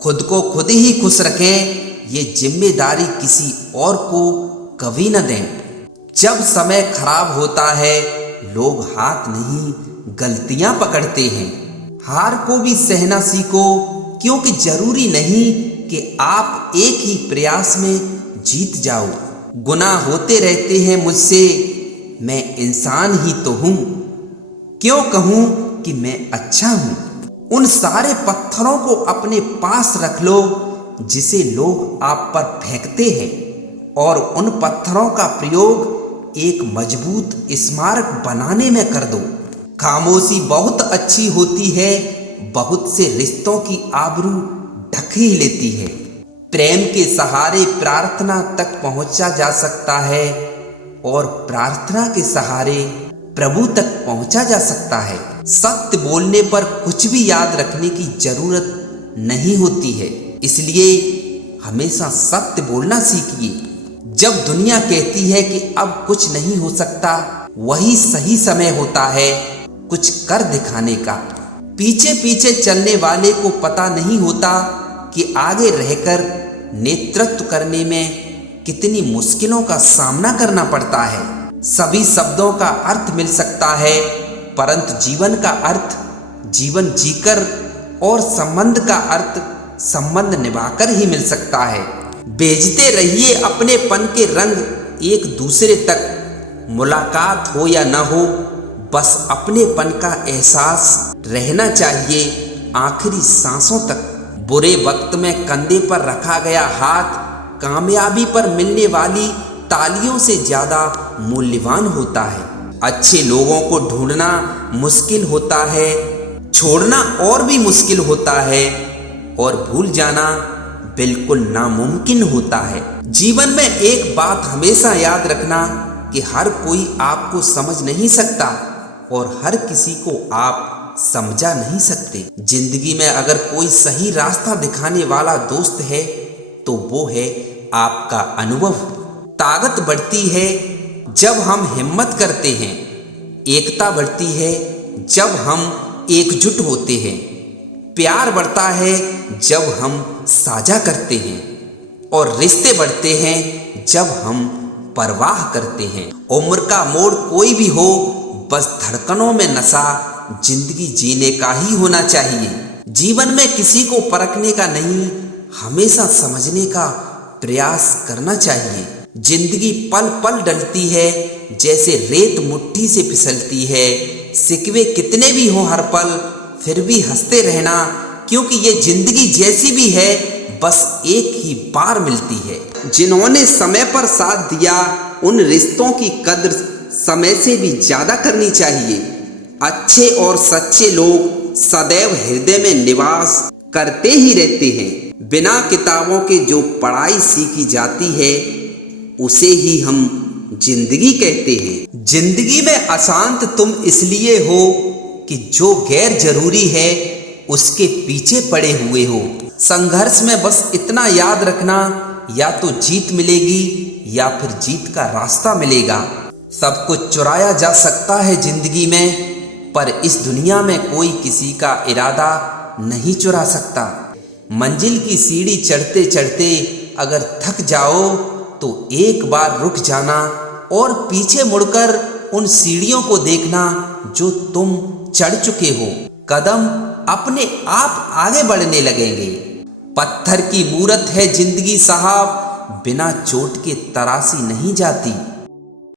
खुद को खुद ही खुश रखें, ये जिम्मेदारी किसी और को कभी न दें। जब समय खराब होता है लोग हाथ नहीं गलतियां पकड़ते हैं। हार को भी सहना सीखो, क्योंकि जरूरी नहीं कि आप एक ही प्रयास में जीत जाओ। गुनाह होते रहते हैं मुझसे, मैं इंसान ही तो हूं, क्यों कहूं कि मैं अच्छा हूं। उन सारे पत्थरों को अपने पास रख लो जिसे लोग आप पर फेंकते हैं, और उन पत्थरों का प्रयोग एक मजबूत स्मारक बनाने में कर दो। खामोशी बहुत अच्छी होती है, बहुत से रिश्तों की आबरू ढक ही लेती है। प्रेम के सहारे प्रार्थना तक पहुंचा जा सकता है, और प्रार्थना के सहारे प्रभु तक पहुंचा जा सकता है। सत्य बोलने पर कुछ भी याद रखने की जरूरत नहीं होती है, इसलिए हमेशा सत्य बोलना सीखिए। जब दुनिया कहती है कि अब कुछ नहीं हो सकता, वही सही समय होता है कुछ कर दिखाने का। पीछे पीछे चलने वाले को पता नहीं होता कि आगे रहकर नेतृत्व करने में कितनी मुश्किलों का सामना करना पड़ता है। सभी शब्दों का अर्थ मिल सकता है, परंतु जीवन का अर्थ जीवन जीकर और संबंध का अर्थ संबंध निभाकर ही मिल सकता है। भेजते रहिए अपनेपन के रंग एक दूसरे तक, मुलाकात हो या न हो, बस अपनेपन का एहसास रहना चाहिए आखिरी सांसों तक। बुरे वक्त में कंधे पर रखा गया हाथ कामयाबी पर मिलने वाली तालियों से ज्यादा मूल्यवान होता है। अच्छे लोगों को ढूंढना मुश्किल होता है, छोड़ना और भी मुश्किल होता है, और भूल जाना बिल्कुल नामुमकिन होता है। जीवन में एक बात हमेशा याद रखना कि हर कोई आपको समझ नहीं सकता, और हर किसी को आप समझा नहीं सकते। जिंदगी में अगर कोई सही रास्ता दिखाने वाला दोस्त है तो वो है आपका अनुभव। ताकत बढ़ती है जब हम हिम्मत करते हैं, एकता बढ़ती है जब हम एकजुट होते हैं, प्यार बढ़ता है जब हम साझा करते हैं, और रिश्ते बढ़ते हैं जब हम परवाह करते हैं। उम्र का मोड़ कोई भी हो, बस धड़कनों में नशा जिंदगी जीने का ही होना चाहिए। जीवन में किसी को परखने का नहीं, हमेशा समझने का प्रयास करना चाहिए। जिंदगी पल पल डलती है जैसे रेत मुट्ठी से फिसलती है। सिकवे कितने भी हो हर पल, फिर भी हंसते रहना, क्योंकि ये जिंदगी जैसी भी है बस एक ही बार मिलती है। जिन्होंने समय पर साथ दिया, उन रिश्तों की कद्र समय से भी ज्यादा करनी चाहिए। अच्छे और सच्चे लोग सदैव हृदय में निवास करते ही रहते हैं। बिना किताबों के जो पढ़ाई सीखी जाती है उसे ही हम जिंदगी कहते हैं। जिंदगी में अशांत तुम इसलिए हो कि जो गैर जरूरी है उसके पीछे पड़े हुए हो। संघर्ष में बस इतना याद रखना, या तो जीत मिलेगी या फिर जीत का रास्ता मिलेगा। सब कुछ चुराया जा सकता है जिंदगी में, पर इस दुनिया में कोई किसी का इरादा नहीं चुरा सकता। मंजिल की सीढ़ी चढ़ते चढ़ते अगर थक जाओ तो एक बार रुक जाना और पीछे मुड़कर उन सीढ़ियों को देखना जो तुम चढ़ चुके हो। कदम अपने आप आगे बढ़ने लगेंगे। पत्थर की मूरत है जिंदगी साहब, बिना चोट के तराशी नहीं जाती।